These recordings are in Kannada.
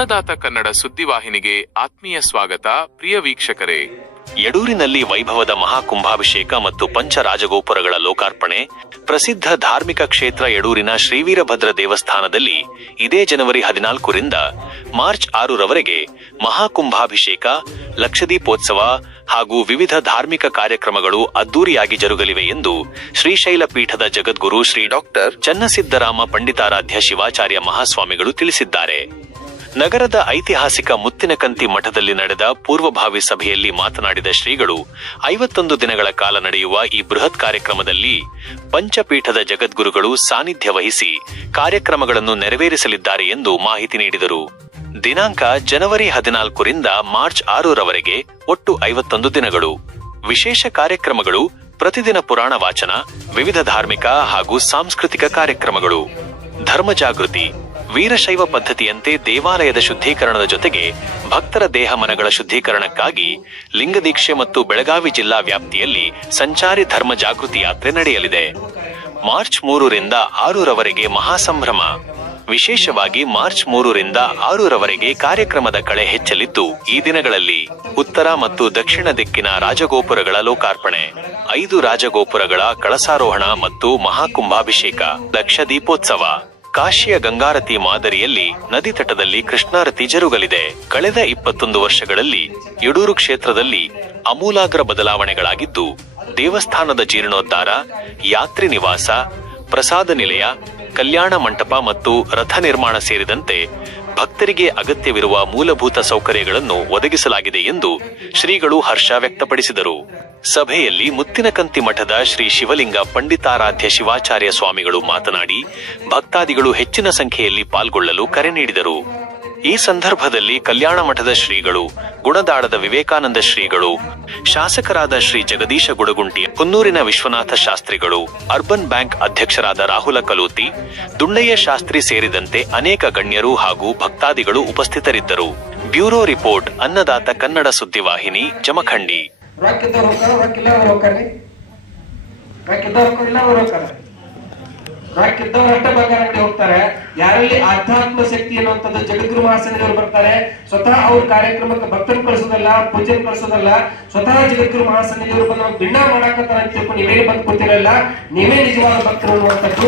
ಅನ್ನದಾತ ಕನ್ನಡ ಸುದ್ದಿವಾಹಿನಿಗೆ ಆತ್ಮೀಯ ಸ್ವಾಗತ. ಪ್ರಿಯ ವೀಕ್ಷಕರೇ, ಯಡೂರಿನಲ್ಲಿ ವೈಭವದ ಮಹಾಕುಂಭಾಭಿಷೇಕ ಮತ್ತು ಪಂಚರಾಜಗೋಪುರಗಳ ಲೋಕಾರ್ಪಣೆ. ಪ್ರಸಿದ್ಧ ಧಾರ್ಮಿಕ ಕ್ಷೇತ್ರ ಯಡೂರಿನ ಶ್ರೀವೀರಭದ್ರ ದೇವಸ್ಥಾನದಲ್ಲಿ ಇದೇ ಜನವರಿ 14ರಿಂದ ಮಾರ್ಚ್ 6ರವರೆಗೆ ಮಹಾಕುಂಭಾಭಿಷೇಕ, ಲಕ್ಷದೀಪೋತ್ಸವ ಹಾಗೂ ವಿವಿಧ ಧಾರ್ಮಿಕ ಕಾರ್ಯಕ್ರಮಗಳು ಅದ್ದೂರಿಯಾಗಿ ಜರುಗಲಿವೆ ಎಂದು ಶ್ರೀಶೈಲ ಪೀಠದ ಜಗದ್ಗುರು ಶ್ರೀ ಡಾಕ್ಟರ್ ಚನ್ನಸಿದ್ದರಾಮ ಪಂಡಿತಾರಾಧ್ಯ ಶಿವಾಚಾರ್ಯ ಮಹಾಸ್ವಾಮಿಗಳು ತಿಳಿಸಿದ್ದಾರೆ. ನಗರದ ಐತಿಹಾಸಿಕ ಮುತ್ತಿನಕಂತಿ ಮಠದಲ್ಲಿ ನಡೆದ ಪೂರ್ವಭಾವಿ ಸಭೆಯಲ್ಲಿ ಮಾತನಾಡಿದ ಶ್ರೀಗಳು, 51 ದಿನಗಳ ಕಾಲ ನಡೆಯುವ ಈ ಬೃಹತ್ ಕಾರ್ಯಕ್ರಮದಲ್ಲಿ ಪಂಚಪೀಠದ ಜಗದ್ಗುರುಗಳು ಸಾನ್ನಿಧ್ಯ ವಹಿಸಿ ಕಾರ್ಯಕ್ರಮಗಳನ್ನು ನೆರವೇರಿಸಲಿದ್ದಾರೆ ಎಂದು ಮಾಹಿತಿ ನೀಡಿದರು. ದಿನಾಂಕ ಜನವರಿ 14ರಿಂದ ಮಾರ್ಚ್ 6ರವರೆಗೆ ಒಟ್ಟು 51 ದಿನಗಳು. ವಿಶೇಷ ಕಾರ್ಯಕ್ರಮಗಳು: ಪ್ರತಿದಿನ ಪುರಾಣ ವಾಚನ, ವಿವಿಧ ಧಾರ್ಮಿಕ ಹಾಗೂ ಸಾಂಸ್ಕೃತಿಕ ಕಾರ್ಯಕ್ರಮಗಳು, ಧರ್ಮ ಜಾಗೃತಿ, ವೀರಶೈವ ಪದ್ಧತಿಯಂತೆ ದೇವಾಲಯದ ಶುದ್ಧೀಕರಣದ ಜೊತೆಗೆ ಭಕ್ತರ ದೇಹ ಮನಗಳ ಶುದ್ಧೀಕರಣಕ್ಕಾಗಿ ಲಿಂಗದೀಕ್ಷೆ ಮತ್ತು ಬೆಳಗಾವಿ ಜಿಲ್ಲಾ ವ್ಯಾಪ್ತಿಯಲ್ಲಿ ಸಂಚಾರಿ ಧರ್ಮ ಜಾಗೃತಿ ಯಾತ್ರೆ ನಡೆಯಲಿದೆ. ಮಾರ್ಚ್ 3ರಿಂದ 6ರವರೆಗೆ ಮಹಾಸಂಭ್ರಮ. ವಿಶೇಷವಾಗಿ ಮಾರ್ಚ್ 3ರಿಂದ 6ರವರೆಗೆ ಕಾರ್ಯಕ್ರಮದ ಕಳೆ ಹೆಚ್ಚಲಿದ್ದು, ಈ ದಿನಗಳಲ್ಲಿ ಉತ್ತರ ಮತ್ತು ದಕ್ಷಿಣ ದಿಕ್ಕಿನ ರಾಜಗೋಪುರಗಳ ಲೋಕಾರ್ಪಣೆ, 5 ರಾಜಗೋಪುರಗಳ ಕಳಸಾರೋಹಣ ಮತ್ತು ಮಹಾಕುಂಭಾಭಿಷೇಕ, ಲಕ್ಷದೀಪೋತ್ಸವ, ಕಾಶಿಯ ಗಂಗಾರತಿ ಮಾದರಿಯಲ್ಲಿ ನದಿ ತಟದಲ್ಲಿ ಕೃಷ್ಣಾರತಿ ಜರುಗಲಿದೆ. ಕಳೆದ 21 ವರ್ಷಗಳಲ್ಲಿ ಯಡೂರು ಕ್ಷೇತ್ರದಲ್ಲಿ ಆಮೂಲಾಗ್ರ ಬದಲಾವಣೆಗಳಾಗಿದ್ದು, ದೇವಸ್ಥಾನದ ಜೀರ್ಣೋದ್ಧಾರ, ಯಾತ್ರಿ ನಿವಾಸ, ಪ್ರಸಾದ ನಿಲಯ, ಕಲ್ಯಾಣ ಮಂಟಪ ಮತ್ತು ರಥ ನಿರ್ಮಾಣ ಸೇರಿದಂತೆ ಭಕ್ತರಿಗೆ ಅಗತ್ಯವಿರುವ ಮೂಲಭೂತ ಸೌಕರ್ಯಗಳನ್ನು ಒದಗಿಸಲಾಗಿದೆ ಎಂದು ಶ್ರೀಗಳು ಹರ್ಷ ವ್ಯಕ್ತಪಡಿಸಿದರು. ಸಭೆಯಲ್ಲಿ ಮುತ್ತಿನಕಂತಿ ಮಠದ ಶ್ರೀ ಶಿವಲಿಂಗ ಪಂಡಿತಾರಾಧ್ಯ ಶಿವಾಚಾರ್ಯ ಸ್ವಾಮಿಗಳು ಮಾತನಾಡಿ, ಭಕ್ತಾದಿಗಳು ಹೆಚ್ಚಿನ ಸಂಖ್ಯೆಯಲ್ಲಿ ಪಾಲ್ಗೊಳ್ಳಲು ಕರೆ ನೀಡಿದರು. ಈ ಸಂದರ್ಭದಲ್ಲಿ ಕಲ್ಯಾಣ ಮಠದ ಶ್ರೀಗಳು, ಗುಣದಾಳದ ವಿವೇಕಾನಂದ ಶ್ರೀಗಳು, ಶಾಸಕರಾದ ಶ್ರೀ ಜಗದೀಶ ಗುಡಗುಂಟಿ, ಹುನ್ನೂರಿನ ವಿಶ್ವನಾಥ ಶಾಸ್ತ್ರಿಗಳು, ಅರ್ಬನ್ ಬ್ಯಾಂಕ್ ಅಧ್ಯಕ್ಷರಾದ ರಾಹುಲ ಕಲೋತಿ, ದುಂಡಯ್ಯ ಶಾಸ್ತ್ರಿ ಸೇರಿದಂತೆ ಅನೇಕ ಗಣ್ಯರು ಹಾಗೂ ಭಕ್ತಾದಿಗಳು ಉಪಸ್ಥಿತರಿದ್ದರು. ಬ್ಯೂರೋ ರಿಪೋರ್ಟ್, ಅನ್ನದಾತ ಕನ್ನಡ ಸುದ್ದಿವಾಹಿನಿ, ಜಮಖಂಡಿ. ರೊಕ್ಕಿದ್ದವರಷ್ಟೇ ಬಂಗಾರ ಅಂಗಡಿ ಹೋಗ್ತಾರೆ. ಯಾರಲ್ಲಿ ಆಧ್ಯಾತ್ಮ ಶಕ್ತಿ ಅನ್ನುವಂಥದ್ದು ಜಗದ್ಗುರು ಮಹಾಸಂಘದವರು ಬರ್ತಾರೆ. ಸ್ವತಃ ಅವ್ರ ಕಾರ್ಯಕ್ರಮಕ್ಕೆ ಭಕ್ತರು ಕಳಿಸೋದಲ್ಲ, ಪೂಜೆರು ಕಳಿಸೋದಲ್ಲ, ಸ್ವತಃ ಜಗದ್ಗುರು ಮಹಾಸಂಘದವರು ಬಂದು ಭಿನ್ನ ಮಾಡಾಕತ್ತಾರ ಅಂತ ತಿಳ್ಕೊಂಡು ನೀವೇ ಬಂದು ಕೂತಿರಲ್ಲ, ನೀವೇ ನಿಜವಾದ ಭಕ್ತರು ಅನ್ನುವಂಥದ್ದು.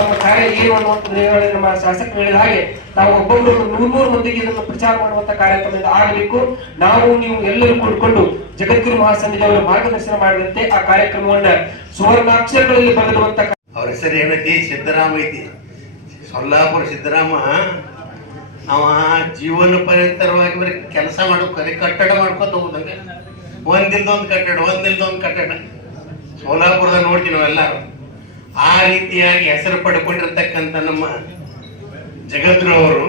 ತಮ್ಮ ಕಾರ್ಯ ಏನು ಅನ್ನುವಂಥದ್ದು ನಮ್ಮ ಶಾಸಕರು ಹೇಳಿದ ಹಾಗೆ ನಾವು ಒಬ್ಬೊಬ್ಬರು 100 ಮಂದಿಗೆ ಇದನ್ನು ಪ್ರಚಾರ ಮಾಡುವಂತ ಕಾರ್ಯಕ್ರಮದಿಂದ ಆಗಬೇಕು. ನಾವು ನೀವು ಎಲ್ಲರೂ ಕೂಡಿಕೊಂಡು ಜಗದ್ಗುರು ಮಹಾಸಂಘದವರ ಮಾರ್ಗದರ್ಶನ ಮಾಡಿದಂತೆ ಆ ಕಾರ್ಯಕ್ರಮವನ್ನ ಸುವರ್ಣಾಕ್ಷರಗಳಲ್ಲಿ ಬರೆದಿರುವಂತ. ಅವ್ರ ಹೆಸರು ಏನೈತಿ? ಸಿದ್ದರಾಮ ಐತಿ. ಸೊಲ್ಲಾಪುರ ಸಿದ್ದರಾಮ. ಅವ ಜೀವನ ಪರ್ಯಂತರವಾಗಿ ಬರೀ ಕೆಲಸ ಮಾಡೋಕೆ ಕಟ್ಟಡ ಮಾಡ್ಕೊತ ಹೋಗುದಂಗೆ, ಒಂದಿಲ್ದೊಂದು ಕಟ್ಟಡ ಸೋಲಾಪುರದಾಗ ನೋಡ್ತೀವಿ ನಾವೆಲ್ಲರೂ. ಆ ರೀತಿಯಾಗಿ ಹೆಸರು ಪಡ್ಕೊಂಡಿರ್ತಕ್ಕಂಥ ನಮ್ಮ ಜಗದ್ಗುರು ಅವರು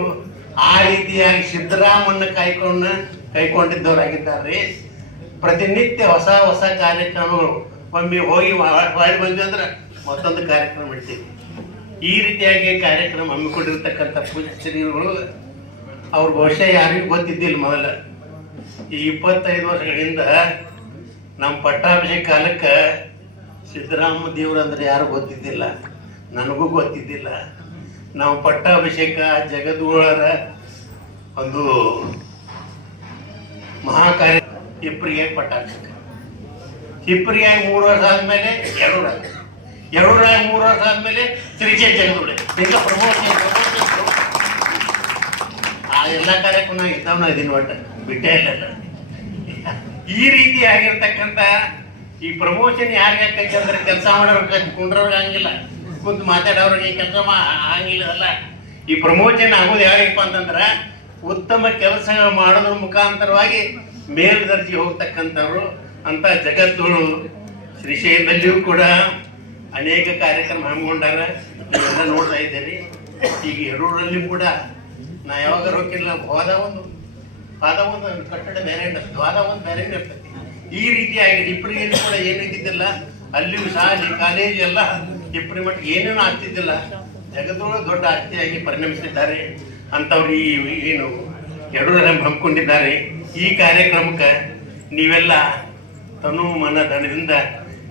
ಆ ರೀತಿಯಾಗಿ ಸಿದ್ದರಾಮನ್ನ ಕೈಕೊಂಡಿದ್ದವರಾಗಿದ್ದಾರೆ. ಪ್ರತಿನಿತ್ಯ ಹೊಸ ಕಾರ್ಯಕ್ರಮಗಳು. ಒಮ್ಮೆ ಹೋಗಿ ಹೊಳ್ಳಿ ಬಂದ್ವಿ ಅಂದ್ರೆ ಮತ್ತೊಂದು ಕಾರ್ಯಕ್ರಮ ಮಾಡ್ತೀವಿ. ಈ ರೀತಿಯಾಗಿ ಕಾರ್ಯಕ್ರಮ ಹಮ್ಮಿಕೊಂಡಿರ್ತಕ್ಕಂಥ ಪೂಜ್ಯ ಶ್ರೀಗಳು ಅವ್ರ ಬಹುಶಃ ಯಾರಿಗೂ ಗೊತ್ತಿದ್ದಿಲ್ಲ. ಮೊದಲ ಈ 25 ವರ್ಷಗಳಿಂದ ನಮ್ಮ ಪಟ್ಟಾಭಿಷೇಕ ಕಾಲಕ್ಕೆ ಸಿದ್ದರಾಮ ದೇವ್ರು ಅಂದ್ರೆ ಯಾರು ಗೊತ್ತಿದ್ದಿಲ್ಲ, ನನಗೂ ಗೊತ್ತಿದ್ದಿಲ್ಲ. ನಾವು ಪಟ್ಟಾಭಿಷೇಕ ಜಗದ್ಗುರುಗಳ ಒಂದು ಮಹಾಕಾರ್ಯ ಹಿಪ್ಪರಿಯಾಗಿ ಪಟ್ಟಾಭಿಷೇಕ, ಹಿಪ್ಪರಿಯಾಗಿ 3 ವರ್ಷ ಆದ್ಮೇಲೆ ಯಡೂರಾಗಿ 3 ವರ್ಷ ಆದ್ಮೇಲೆ ಶ್ರೀಶೈಲ ಜಗದ್ಗುರು. ಈಗ ಪ್ರಮೋಷನ್ ಆ ಎಲ್ಲ ಕಾರ್ಯಕ್ರಮ ಇದ್ದಾವನ ಇದೀನಿ, ಒಟ್ಟು ಬಿಟ್ಟೇ ಇಲ್ಲ. ಈ ರೀತಿ ಆಗಿರ್ತಕ್ಕಂಥ ಈ ಪ್ರಮೋಷನ್ ಯಾರಿಗೆ ಆಕೈತಿ ಅಂದ್ರೆ ಕೆಲಸ ಮಾಡೋರ್ಗೆ ಕುಂಡ್ರವ್ರಿಗೆ ಹಂಗಿಲ್ಲ, ಕುಂತು ಮಾತಾಡೋರಿಗೆ ಕೆಲಸ ಹಂಗಿಲ್ಲ. ಅಲ್ಲ, ಈ ಪ್ರಮೋಷನ್ ಆಗೋದು ಯಾರಿಗಪ್ಪ ಅಂತಂದ್ರೆ ಉತ್ತಮ ಕೆಲಸಗಳು ಮಾಡೋದ್ರ ಮುಖಾಂತರವಾಗಿ ಮೇಲ್ದರ್ಜೆಗೆ ಹೋಗ್ತಕ್ಕಂಥವ್ರು ಅಂತ ಜಗದ್ಗುರು. ಶ್ರೀಶೈಲದಲ್ಲಿಯೂ ಕೂಡ ಅನೇಕ ಕಾರ್ಯಕ್ರಮ ಹಮ್ಮಿಕೊಂಡಾರ, ನೀವೆಲ್ಲ ನೋಡ್ತಾ ಇದ್ದೀರಿ. ಈಗ ಯಡೂರಲ್ಲಿ ಕೂಡ ನಾ ಯಾವಾಗ ಹೋಗಿಲ್ಲ, ಹೋದ ಒಂದು ಕಟ್ಟಡ ಬೇರೆ ದ್ವಾದ ಒಂದು ಬೇರೆ ಇರ್ತೈತಿ. ಈ ರೀತಿಯಾಗಿ ಡಿಪ್ರಿಯಲ್ಲಿ ಕೂಡ ಏನಿದ್ದಿದ್ದಿಲ್ಲ, ಅಲ್ಲಿಯೂ ಶಾಲೆ ಕಾಲೇಜು ಎಲ್ಲ ಡಿಪ್ರಿ ಮಟ್ಟಿಗೆ ಏನೇನು ಆಗ್ತಿದ್ದಿಲ್ಲ. ಜಗತ್ತೊಳಗೆ ದೊಡ್ಡ ಆಸ್ತಿಯಾಗಿ ಪರಿಣಮಿಸಿದ್ದಾರೆ ಅಂಥವ್ರು ಏನು ಯಡೂರಲ್ಲಿ ಹಮ್ಮಿಕೊಂಡಿದ್ದಾರೆ. ಈ ಕಾರ್ಯಕ್ರಮಕ್ಕೆ ನೀವೆಲ್ಲ ತನು ಮನ ಧನದಿಂದ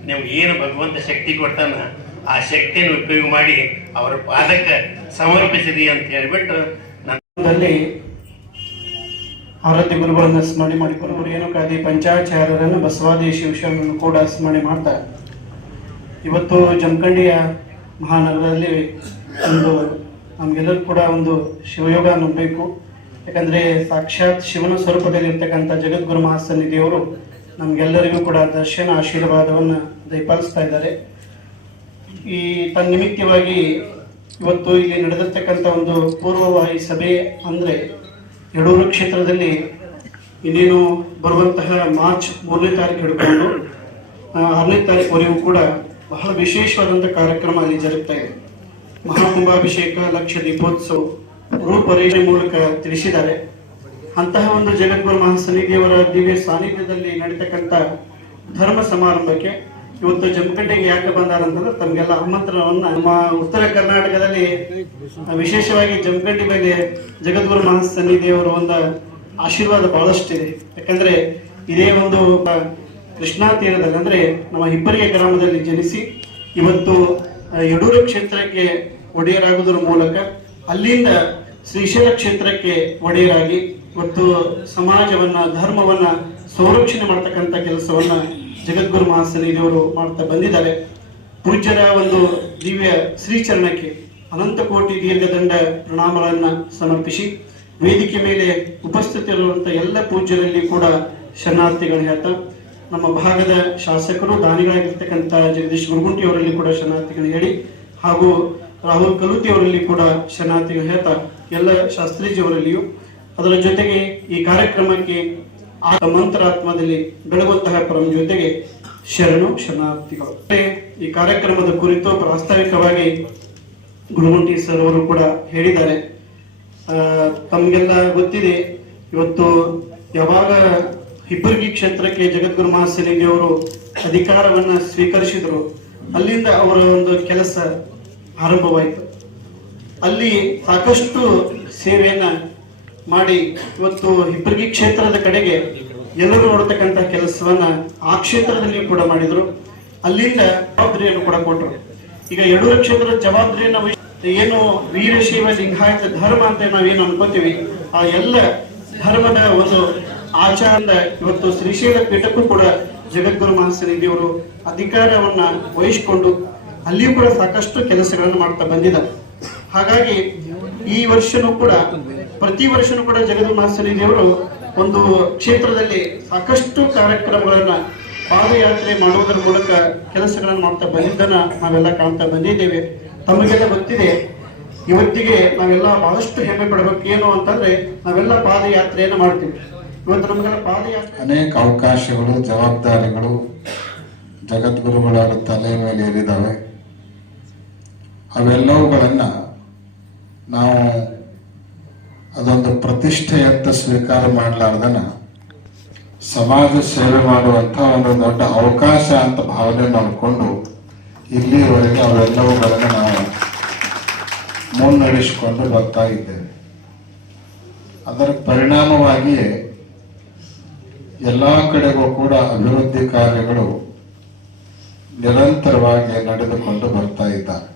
ನೀವು ಏನು ಭಗವಂತ ಶಕ್ತಿ ಕೊಡ್ತಾನ ಆ ಶಕ್ತಿಯನ್ನು ಉಪಯೋಗ ಮಾಡಿ ಅವರ ಪಾದಕ್ಕೆ ಸಮರ್ಪಿಸಿರಿ ಅಂತ ಹೇಳಿಬಿಟ್ಟು ಆರಾಧ್ಯ ಗುರುಗಳನ್ನು ಸ್ಮರಣೆ ಮಾಡಿಕೊಂಡು ರೇಣುಕಾದಿ ಪಂಚಾಚಾರ್ಯರನ್ನು ಬಸವಾದಿ ಶಿವಶರಣರನ್ನು ಕೂಡ ಸ್ಮರಣೆ ಮಾಡ್ತಾ ಇವತ್ತು ಜಮಖಂಡಿಯ ಮಹಾನಗರದಲ್ಲಿ ಒಂದು ನಮಗೆಲ್ಲರೂ ಕೂಡ ಒಂದು ಶಿವಯೋಗ ನಂಬಬೇಕು. ಯಾಕಂದರೆ ಸಾಕ್ಷಾತ್ ಶಿವನ ಸ್ವರೂಪದಲ್ಲಿರ್ತಕ್ಕಂಥ ಜಗದ್ಗುರು ಮಹಾಸನ್ನಿಧಿಯವರು ನಮಗೆಲ್ಲರಿಗೂ ಕೂಡ ದರ್ಶನ ಆಶೀರ್ವಾದವನ್ನು ದಯಪಾಲಿಸ್ತಾ ಇದ್ದಾರೆ. ಈ ತನ್ನಿಮಿತ್ತವಾಗಿ ಇವತ್ತು ಇಲ್ಲಿ ನಡೆದಿರ್ತಕ್ಕಂಥ ಒಂದು ಪೂರ್ವವಾಹಿ ಸಭೆ ಅಂದರೆ ಯಡೂರು ಕ್ಷೇತ್ರದಲ್ಲಿ ಇನ್ನೇನು ಬರುವಂತಹ ಮಾರ್ಚ್ 3ನೇ ತಾರೀಕು ಹಿಡ್ಕೊಂಡು 6ನೇ ತಾರೀಕುವರೆಗೂ ಕೂಡ ಬಹಳ ವಿಶೇಷವಾದಂಥ ಕಾರ್ಯಕ್ರಮ ಅಲ್ಲಿ ಜರುಗ್ತಾ ಇದೆ. ಮಹಾಕುಂಭಾಭಿಷೇಕ, ಲಕ್ಷ ದೀಪೋತ್ಸವ ರೂಪರೇಷೆ ಮೂಲಕ ತಿಳಿಸಿದ್ದಾರೆ. ಅಂತಹ ಒಂದು ಜಗದ್ಗುರು ಮಹಾಸನ್ನಿಧಿಯವರ ದಿವ್ಯ ಸಾನ್ನಿಧ್ಯದಲ್ಲಿ ನಡೀತಕ್ಕಂಥ ಧರ್ಮ ಸಮಾರಂಭಕ್ಕೆ ಇವತ್ತು ಜಮಖಂಡಿಗೆ ಯಾಕೆ ಬಂದಾರಂತಂದ್ರೆ ತಮಗೆಲ್ಲ ಆಮಂತ್ರಣವನ್ನ ನಮ್ಮ ಉತ್ತರ ಕರ್ನಾಟಕದಲ್ಲಿ ವಿಶೇಷವಾಗಿ ಜಮಖಂಡಿ ಮೇಲೆ ಜಗದ್ಗುರು ಮಹಾಸನ್ನಿಧಿಯವರ ಒಂದು ಆಶೀರ್ವಾದ ಬಹಳಷ್ಟಿದೆ. ಯಾಕಂದ್ರೆ ಇದೇ ಒಂದು ಕೃಷ್ಣಾ ತೀರದಲ್ಲಿ ಅಂದ್ರೆ ನಮ್ಮ ಹಿಪ್ಪರಿಗೆ ಗ್ರಾಮದಲ್ಲಿ ಜನಿಸಿ ಇವತ್ತು ಯಡೂರು ಕ್ಷೇತ್ರಕ್ಕೆ ಒಡೆಯರಾಗುವುದರ ಮೂಲಕ ಅಲ್ಲಿಂದ ಶ್ರೀಶೈಲ ಕ್ಷೇತ್ರಕ್ಕೆ ಒಡೆಯರಾಗಿ ಇವತ್ತು ಸಮಾಜವನ್ನ ಧರ್ಮವನ್ನ ಸಂರಕ್ಷಣೆ ಮಾಡ್ತಕ್ಕಂಥ ಕೆಲಸವನ್ನ ಜಗದ್ಗುರು ಮಹಾಸನ್ನಿಧಿಯವರು ಮಾಡ್ತಾ ಬಂದಿದ್ದಾರೆ. ಪೂಜ್ಯರ ಒಂದು ದಿವ್ಯ ಶ್ರೀಚರಣಕ್ಕೆ ಅನಂತ ಕೋಟಿ ದೀರ್ಘದಂಡ ಪ್ರಣಾಮಗಳನ್ನ ಸಮರ್ಪಿಸಿ ವೇದಿಕೆ ಮೇಲೆ ಉಪಸ್ಥಿತರಿರುವಂಥ ಎಲ್ಲ ಪೂಜ್ಯರಲ್ಲಿ ಕೂಡ ಶರಣಾರ್ಥಿಗಳು ಹೇಳ್ತಾ ನಮ್ಮ ಭಾಗದ ಶಾಸಕರು ದಾನಿಗಳಾಗಿರ್ತಕ್ಕಂಥ ಜಗದೀಶ್ ಗುರುಗುಂಟಿ ಅವರಲ್ಲಿ ಕೂಡ ಶರಣಾರ್ಥಿಗಳು ಹೇಳಿ ಹಾಗೂ ರಾಹುಲ್ ಕಲೂತಿ ಅವರಲ್ಲಿ ಕೂಡ ಶರಣಾರ್ಥಿಗಳು ಹೇಳ್ತಾ ಎಲ್ಲ ಶಾಸ್ತ್ರೀಜಿಯವರಲ್ಲಿಯೂ ಅದರ ಜೊತೆಗೆ ಈ ಕಾರ್ಯಕ್ರಮಕ್ಕೆ ಆ ಮಂತ್ರಾತ್ಮದಲ್ಲಿ ಬೆಳಗುವಂತಹ ಪರಮ ಜೊತೆಗೆ ಶರಣಾರ್ಥಿಗಳು. ಈ ಕಾರ್ಯಕ್ರಮದ ಕುರಿತು ಪ್ರಾಸ್ತಾವಿಕವಾಗಿ ಗುರುಗುಂಟಿ ಸರ್ ಅವರು ಕೂಡ ಹೇಳಿದ್ದಾರೆ. ತಮಗೆಲ್ಲ ಗೊತ್ತಿದೆ, ಇವತ್ತು ಯಾವಾಗ ಹಿಪ್ಪರಗಿ ಕ್ಷೇತ್ರಕ್ಕೆ ಜಗದ್ಗುರು ಮಹಾಸನ್ನಿಧಿಯವರು ಅಧಿಕಾರವನ್ನ ಸ್ವೀಕರಿಸಿದ್ರು ಅಲ್ಲಿಂದ ಅವರ ಒಂದು ಕೆಲಸ ಆರಂಭವಾಯಿತು. ಅಲ್ಲಿ ಸಾಕಷ್ಟು ಸೇವೆಯನ್ನ ಮಾಡಿ ಇವತ್ತು ಹಿಪ್ಪರಗಿ ಕ್ಷೇತ್ರದ ಕಡೆಗೆ ಎಲ್ಲರೂ ನೋಡತಕ್ಕಂಥ ಕೆಲಸವನ್ನ ಆ ಕ್ಷೇತ್ರದಲ್ಲಿ ಕೂಡ ಮಾಡಿದ್ರು. ಅಲ್ಲಿಂದ ಜವಾಬ್ದಾರಿಯನ್ನು ಕೂಡ ಕೊಟ್ಟರು. ಈಗ ಯಡೂರು ಕ್ಷೇತ್ರದ ಜವಾಬ್ದಾರಿಯನ್ನು ಏನು ವೀರಶೈವ ಲಿಂಗಾಯತ ಧರ್ಮ ಅಂತ ನಾವೇನು ಅನ್ಕೋತೀವಿ, ಆ ಎಲ್ಲ ಧರ್ಮದ ಒಂದು ಆಚಾರದ ಇವತ್ತು ಶ್ರೀಶೈಲ ಪೀಠಕ್ಕೂ ಕೂಡ ಜಗದ್ಗುರು ಮಹಾಸನ್ನಿಧಿಯವರು ಅಧಿಕಾರವನ್ನ ವಹಿಸಿಕೊಂಡು ಅಲ್ಲಿಯೂ ಕೂಡ ಸಾಕಷ್ಟು ಕೆಲಸಗಳನ್ನು ಮಾಡ್ತಾ ಬಂದಿದ್ದಾರೆ. ಹಾಗಾಗಿ ಈ ವರ್ಷನೂ ಕೂಡ ಪ್ರತಿ ವರ್ಷನೂ ಕೂಡ ಜಗದ್ಗುರು ಮಹಾಸನ್ನಿಧಿಯವರು ಒಂದು ಕ್ಷೇತ್ರದಲ್ಲಿ ಸಾಕಷ್ಟು ಕಾರ್ಯಕ್ರಮಗಳನ್ನ ಪಾದಯಾತ್ರೆ ಮಾಡುವುದರ ಮೂಲಕ ಕೆಲಸಗಳನ್ನು ಮಾಡ್ತಾ ಬಂದಿದ್ದನ್ನ ನಾವೆಲ್ಲ ಕಾಣ್ತಾ ಬಂದಿದ್ದೇವೆ. ತಮಗೆಲ್ಲ ಗೊತ್ತಿದೆ, ಇವತ್ತಿಗೆ ನಾವೆಲ್ಲ ಬಹಳಷ್ಟು ಹೆಮ್ಮೆ ಪಡಬೇಕು. ಏನು ಅಂತಂದ್ರೆ ನಾವೆಲ್ಲ ಪಾದಯಾತ್ರೆಯನ್ನು ಮಾಡ್ತೀವಿ. ಇವತ್ತು ನಮಗೆಲ್ಲ ಪಾದಯಾತ್ರೆ ಅನೇಕ ಅವಕಾಶಗಳು, ಜವಾಬ್ದಾರಿಗಳು ಜಗದ್ಗುರುಗಳ ತಲೆ ಮೇಲೆ ಏರಿದಾವೆ. ಅವೆಲ್ಲವುಗಳನ್ನ ನಾವು ಅದೊಂದು ಪ್ರತಿಷ್ಠೆಯಂತ ಸ್ವೀಕಾರ ಮಾಡಲಾರ್ದನ ಸಮಾಜ ಸೇವೆ ಮಾಡುವಂತ ಒಂದು ದೊಡ್ಡ ಅವಕಾಶ ಅಂತ ಭಾವನೆ ಮಾಡಿಕೊಂಡು ಇಲ್ಲಿವರೆಗೆ ಅವೆಲ್ಲವುಗಳನ್ನು ನಾವು ಮುನ್ನಡೆಸಿಕೊಂಡು ಬರ್ತಾ ಇದ್ದೇವೆ. ಅದರ ಪರಿಣಾಮವಾಗಿಯೇ ಎಲ್ಲ ಕಡೆಗೂ ಕೂಡ ಅಭಿವೃದ್ಧಿ ಕಾರ್ಯಗಳು ನಿರಂತರವಾಗಿ ನಡೆದುಕೊಂಡು ಬರ್ತಾ ಇದ್ದಾರೆ.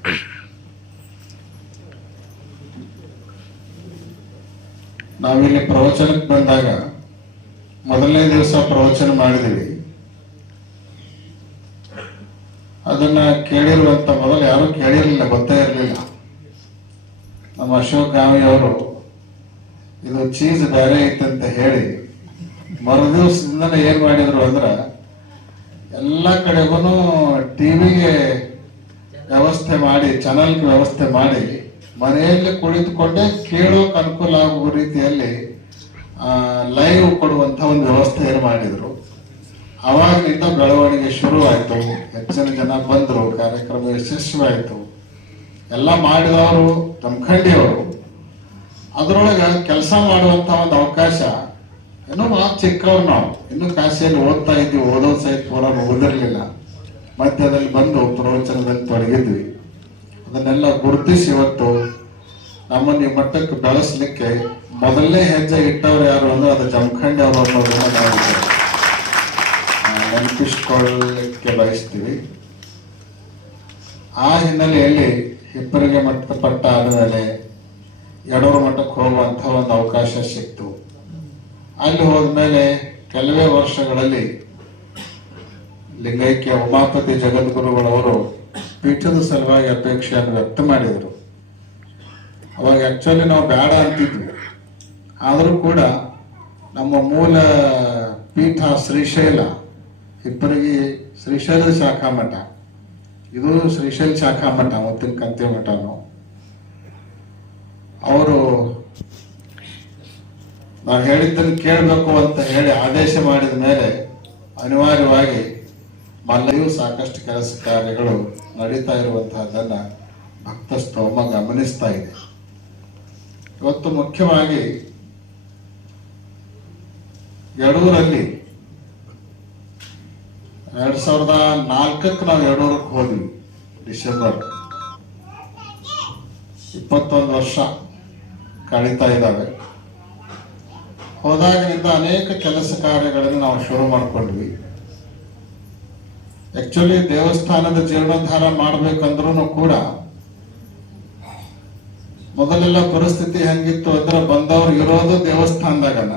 ನಾವಿಲ್ಲಿ ಪ್ರವಚನಕ್ಕೆ ಬಂದಾಗ ಮೊದಲನೇ ದಿವಸ ಪ್ರವಚನ ಮಾಡಿದೀವಿ. ಅದನ್ನ ಕೇಳಿರುವಂತ ಮೊದಲು ಯಾರು ಕೇಳಿರಲಿಲ್ಲ, ಗೊತ್ತೇ ಇರಲಿಲ್ಲ. ನಮ್ಮ ಅಶೋಕ್ ಗಾವಿ ಅವರು ಇದು ಚೀಸ್ ಬೇರೆ ಐತಂತ ಹೇಳಿ ಮರುದಿವಸದಿಂದನೇ ಏನ್ ಮಾಡಿದ್ರು ಅಂದ್ರ ಎಲ್ಲ ಕಡೆಗೂ ಟಿವಿಗೆ ವ್ಯವಸ್ಥೆ ಮಾಡಿ, ಚಾನಲ್ಗೆ ವ್ಯವಸ್ಥೆ ಮಾಡಿ ಮನೆಯಲ್ಲಿ ಕುಳಿತುಕೊಂಡೇ ಕೇಳೋಕೆ ಅನುಕೂಲ ಆಗುವ ರೀತಿಯಲ್ಲಿ ಲೈವ್ ಕೊಡುವಂತ ಒಂದು ವ್ಯವಸ್ಥೆಯನ್ನು ಮಾಡಿದ್ರು. ಅವಾಗಿನಿಂದ ಬೆಳವಣಿಗೆ ಶುರುವಾಯಿತು. ಹೆಚ್ಚಿನ ಜನ ಬಂದರು, ಕಾರ್ಯಕ್ರಮ ಯಶಸ್ವಿಯಾಯಿತು. ಎಲ್ಲ ಮಾಡಿದವರು ಜಮಖಂಡಿಯವರು. ಅದರೊಳಗೆ ಕೆಲಸ ಮಾಡುವಂತ ಒಂದು ಅವಕಾಶ, ಇನ್ನೂ ನಾವು ಚಿಕ್ಕವ್ರು, ನಾವು ಇನ್ನೂ ಕಾಶಿಯಲ್ಲಿ ಓದ್ತಾ ಇದ್ವಿ, ಓದೋದು ಸಹಿತ ಪೂರ ಓದಿರ್ಲಿಲ್ಲ. ಮಧ್ಯದಲ್ಲಿ ಬಂದು ಪ್ರವಚನದಲ್ಲಿ ತೊಡಗಿದ್ವಿ. ಅದನ್ನೆಲ್ಲ ಗುರುತಿಸಿ ಇವತ್ತು ನಮ್ಮನ್ನು ಈ ಮಟ್ಟಕ್ಕೆ ಬೆಳೆಸಲಿಕ್ಕೆ ಮೊದಲನೇ ಹೆಜ್ಜೆ ಇಟ್ಟವ್ರು ಯಾರು ಅಂದ್ರೆ ಅದು ಜಮಖಂಡಿ ಅವರು ಅನ್ನೋದನ್ನ ನಾವು ನೆನಪಿಸ್ಕೊಳ್ಳಲಿಕ್ಕೆ ಬಯಸ್ತೀವಿ. ಆ ಹಿನ್ನೆಲೆಯಲ್ಲಿ ಹಿಪ್ಪರಿಗೆ ಮಟ್ಟ ಪಟ್ಟ ಆದಮೇಲೆ ಯಡೂರು ಮಠಕ್ಕೆ ಹೋಗುವಂತ ಒಂದು ಅವಕಾಶ ಸಿಕ್ತು. ಅಲ್ಲಿ ಹೋದ್ಮೇಲೆ ಕೆಲವೇ ವರ್ಷಗಳಲ್ಲಿ ಲಿಂಗೈಕ್ಯ ಉಮಾಪತಿ ಜಗದ್ಗುರುಗಳವರು ಪೀಠದ ಸಲುವಾಗಿ ಅಪೇಕ್ಷೆಯನ್ನು ವ್ಯಕ್ತ ಮಾಡಿದರು. ಅವಾಗ ಆಕ್ಚುಲಿ ನಾವು ಬೇಡ ಅಂತಿದ್ವಿ, ಆದರೂ ಕೂಡ ನಮ್ಮ ಮೂಲ ಪೀಠ ಶ್ರೀಶೈಲ, ಹಿಪ್ಪರಗಿ ಶ್ರೀಶೈಲದ ಶಾಖಾ ಮಠ, ಇದು ಶ್ರೀಶೈಲ ಶಾಖಾ ಮಠ, ಮುತ್ತಿನ ಕಂತಿ ಮಠನು. ಅವರು ನಾವು ಹೇಳಿದ್ದನ್ನು ಕೇಳಬೇಕು ಅಂತ ಹೇಳಿ ಆದೇಶ ಮಾಡಿದ ಮೇಲೆ ಅನಿವಾರ್ಯವಾಗಿ ಮಲ್ಲಿಯೂ ಸಾಕಷ್ಟು ಕೆಲಸ ಕಾರ್ಯಗಳು ನಡೀತಾ ಇರುವಂತಹದ್ದನ್ನ ಭಕ್ತ ಸ್ತೋಮ ಗಮನಿಸ್ತಾ ಇದೆ. ಇವತ್ತು ಮುಖ್ಯವಾಗಿ ಯಡೂರಲ್ಲಿ 2004 ನಾವು ಯಡೂರಿಗೆ ಹೋದ್ವಿ. ಡಿಸೆಂಬರ್ 21 ವರ್ಷ ಕಳೀತಾ ಇದ್ದಾವೆ. ಹೋದಾಗಿನಿಂದ ಅನೇಕ ಕೆಲಸ ಕಾರ್ಯಗಳನ್ನು ನಾವು ಶುರು ಮಾಡಿಕೊಂಡ್ವಿ. ಆಕ್ಚುಲಿ ದೇವಸ್ಥಾನದ ಜೀರ್ಣೋದ್ಧಾರ ಮಾಡ್ಬೇಕಂದ್ರೂ ಕೂಡ ಮೊದಲೆಲ್ಲ ಪರಿಸ್ಥಿತಿ ಹೆಂಗಿತ್ತು ಅಂದ್ರೆ ಬಂದವ್ರು ಇರೋದು ದೇವಸ್ಥಾನದಾಗನ,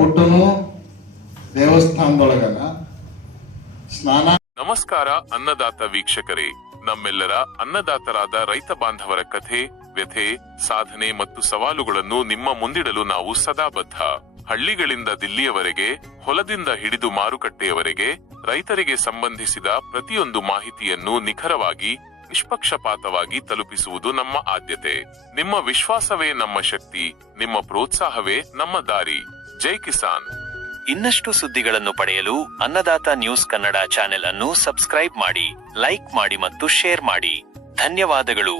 ಊಟನು ದೇವಸ್ಥಾನದೊಳಗನ, ಸ್ನಾನ. ನಮಸ್ಕಾರ ಅನ್ನದಾತ ವೀಕ್ಷಕರೇ, ನಮ್ಮೆಲ್ಲರ ಅನ್ನದಾತರಾದ ರೈತ ಬಾಂಧವರ ಕಥೆ, ವ್ಯಥೆ, ಸಾಧನೆ ಮತ್ತು ಸವಾಲುಗಳನ್ನು ನಿಮ್ಮ ಮುಂದಿಡಲು ನಾವು ಸದಾ ಬದ್ಧ. ಹಳ್ಳಿಗಳಿಂದ ದಿಲ್ಲಿಯವರೆಗೆ, ಹೊಲದಿಂದ ಹಿಡಿದು ಮಾರುಕಟ್ಟೆಯವರೆಗೆ ರೈತರಿಗೆ ಸಂಬಂಧಿಸಿದ ಪ್ರತಿಯೊಂದು ಮಾಹಿತಿಯನ್ನು ನಿಖರವಾಗಿ, ನಿಷ್ಪಕ್ಷಪಾತವಾಗಿ ತಲುಪಿಸುವುದು ನಮ್ಮ ಆದ್ಯತೆ. ನಿಮ್ಮ ವಿಶ್ವಾಸವೇ ನಮ್ಮ ಶಕ್ತಿ, ನಿಮ್ಮ ಪ್ರೋತ್ಸಾಹವೇ ನಮ್ಮ ದಾರಿ. ಜೈ ಕಿಸಾನ್. ಇನ್ನಷ್ಟು ಸುದ್ದಿಗಳನ್ನು ಪಡೆಯಲು ಅನ್ನದಾತ ನ್ಯೂಸ್ ಕನ್ನಡ ಚಾನೆಲ್ ಅನ್ನು ಸಬ್ಸ್ಕ್ರೈಬ್ ಮಾಡಿ, ಲೈಕ್ ಮಾಡಿ ಮತ್ತು ಶೇರ್ ಮಾಡಿ. ಧನ್ಯವಾದಗಳು.